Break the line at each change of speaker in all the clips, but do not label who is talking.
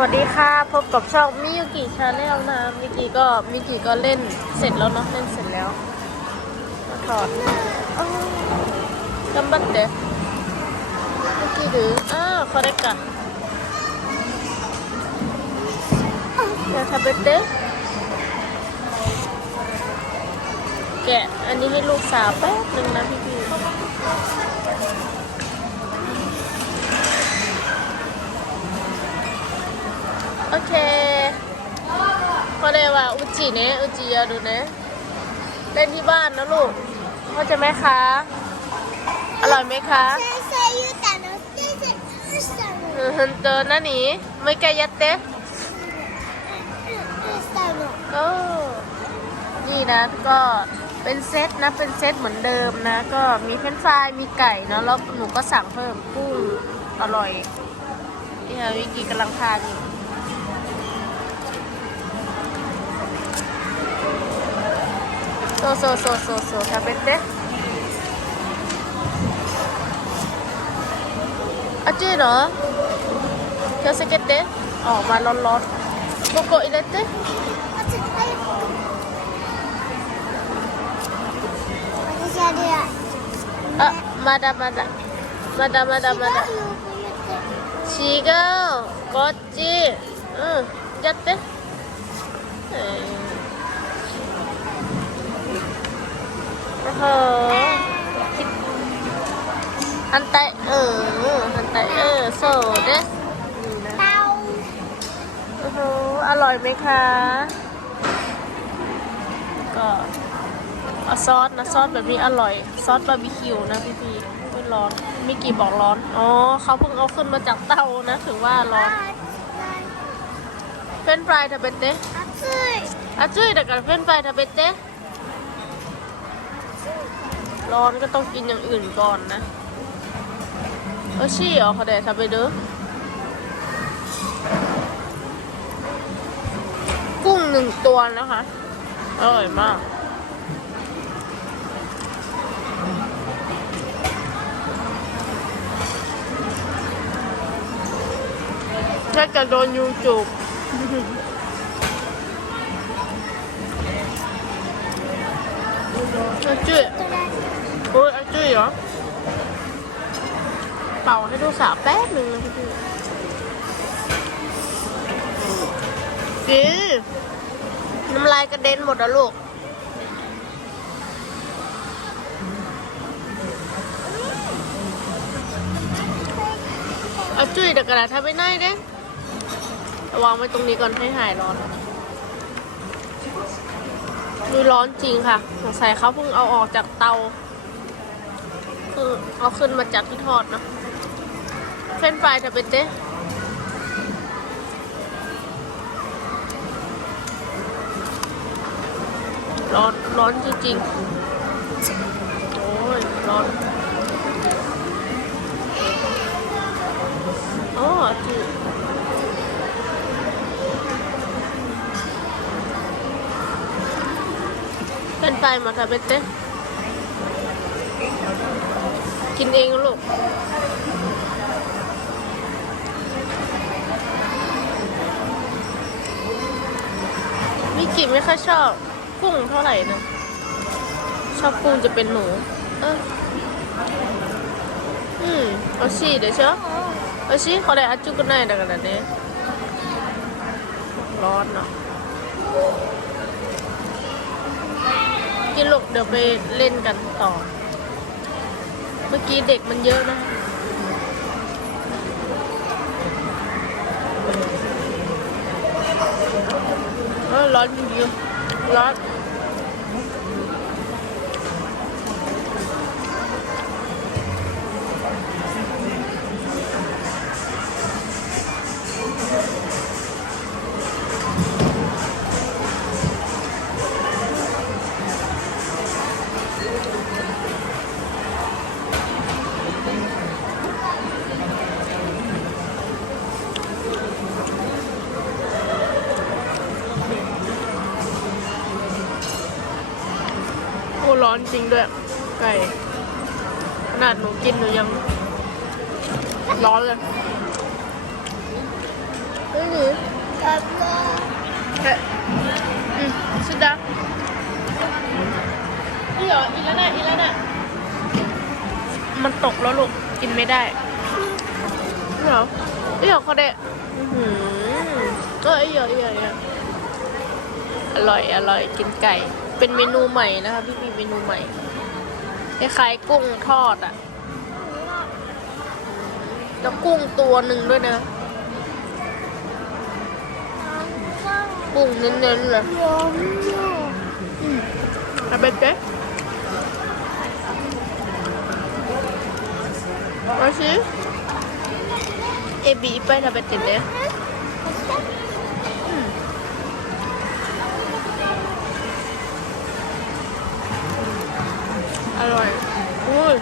วัสดีค่ะ พบกับช่องมิยุกิชาแนลนะมิกิก็มิกิก็เล่นเสร็จแล้วเนาะเล่นเสร็จแล้วมาถอดกัมบัตเดะมิกิหรืออ้าวคอเรกะอย่าทำเป็นเดะแกะอันนี้ให้ลูกสาวแป๊บนึงนะพี่พี่ โอเคเขเรียว่าอุจิเนอุจิยาดูเนะเล่นที่บ้านนะลูกเข้าใจไหมคะ อร่อยไหมคะฮันเตอร์นั่นนี่ไม่แก
ยัดเต้
โอ้นี่นะก็เป็นเซตนะเป็นเซตเหมือนเดิมนะ ก็มีเฟรนฟรายมีไก่นะแล้วหนูก็สั่งเพิ่มกุ้งอร่อยนี่ฮะวิกกี้กำลังทานอยู่ そうそうそうそうそう食べて。あっちいの気をつけて。あま
あロンロン。ここ入れて。
あまだまだ。まだまだまだ。
違うこっ
ち。うん。やって。 เผลอฮันไตเออฮันไตเออโซ
เดสเตา
โอ้โหอร่อยไหมคะ ก็ซอสนะซอสแบบนี้อร่อย ซอสบาร์บีคิวนะพี่พี่ไม่ร้อนมิกี่บอกร้อน อ๋อเขาเพิ่งเอาขึ้นมาจากเตานะถือว่าร้อนเฟนฟรายทาเบเต้
อาจุย
อาจุยแต่กับเฟนฟรายทาเบเต้ ร้อนก็ต้องกินอย่างอื่นก่อนนะเออชี่เหรอเขาเดทาเบเด้อกุ้งหนึ่งตัวนะคะอร่อยมากน่าจะโดนยูจูบ อาจุ้ยโอ้ยอาจุ้ยเหรอ เป่าให้ลูกสาวแป๊บหนึ่งนะพี่พี่กินน้ำลายกระเด็นหมดแล้วลูกอาจุ้ยเดี๋ยวกระดาษทำไม่ได้เด้วางไว้ตรงนี้ก่อนให้หายร้อน ดูร้อนจริงค่ะสงสัยเขาเพิ่งเอาออกจากเตา คือเอาขึ้นมาจากที่ทอดเนาะเฟรนฟรายจะเป็นเต้ร้อนร้อนจริงๆ โอ้ยร้อน อ๋อจืดเป็นไป มาทำเป็นเต้กินเองลูกมิกิไม่ค่อยชอบกุ้งเท่าไหร่นะชอบกุ้งจะเป็นหนู เอออืมเอาชีเดี๋ยวเชียวเอาชีเขาได้อัดจุกันได้ดังนั้นเนี่ยร้อนเนาะ กินลูกเดี๋ยวไปเล่นกันต่อ เมื่อกี้เด็กมันเยอะนะเออร้อนจริงๆร้อน ร้อนจริงด้วย ไก่ขนาดหนูกินหนูยัง ร้อนเลยเฮ้ยหนูอืมสุดานี่เหรออีกแล้วนะอีกแล้วนะมันตกแล้วลูกกินไม่ได้นี่เหรอนี่เหรอเขาเดะอื้อหือเออเยอะเยอะเยอะอร่อยอร่อยกินไก่ เป็นเมนูใหม่นะคะพี่มีเมนูใหม่คล้ายๆกุ้งทอดอะแล้วกุ้งตัวหนึ่งด้วยนะกุ้งเน้นๆเลยเอาไปเจ๊มาสิเอบีไปทำไปเจ๊เนี่ย อร่อยอุ้ย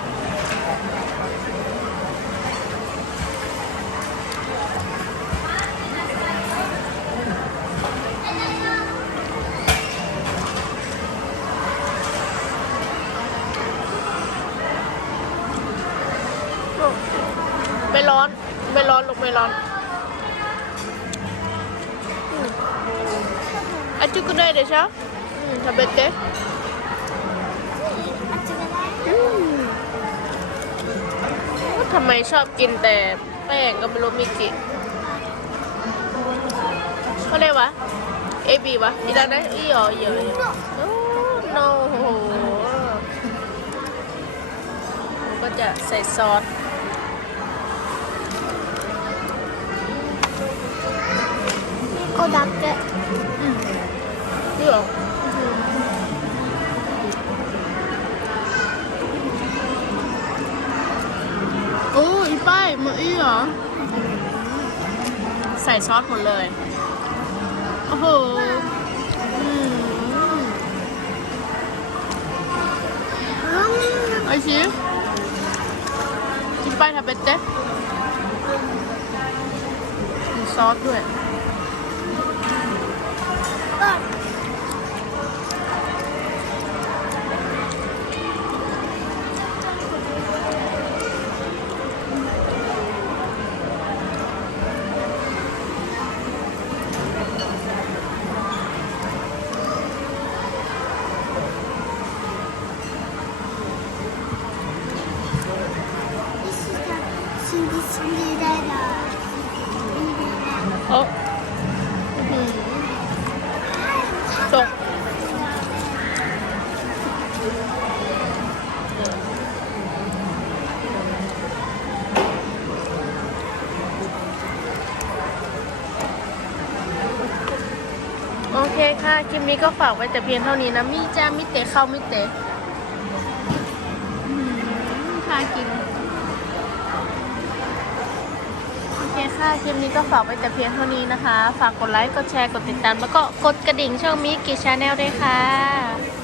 ไม่ร้อน ไม่ร้อนลูกไม่ร้อนอืมอาจุกได้เดี๋ยวเช้าอืมทำเป็นเต้ ทำไมชอบกินแต่แป้งก็ไม่รู้มีกี่เขาเรียกว่าเอบีวะอีดานะอีอ๋อเยอะโอ้โหก็จะใส่ซอส
ก็ดั
บเกะอืมเดี๋ยว มืออี้เหรอ ใส่ซอสหมดเลย โอ้โหไอชิอีป้ายทำเป็ดเจ๊มีซอสด้วย อ้อื้อหือตกโอเคค่ะ คลิปนี้ก็ฝากไว้แต่เพียงเท่านี้นะ มีจ้ามิเตะเข้ามิเตะ้ากิน คค่ะ คลิปนี้ก็ฝากไว้แต่เพียงเท่านี้นะคะ ฝากกดไลค์ กดแชร์ กดติดตาม แล้วก็กดกระดิ่งช่องมิกกี้ชาแนลด้วยค่ะ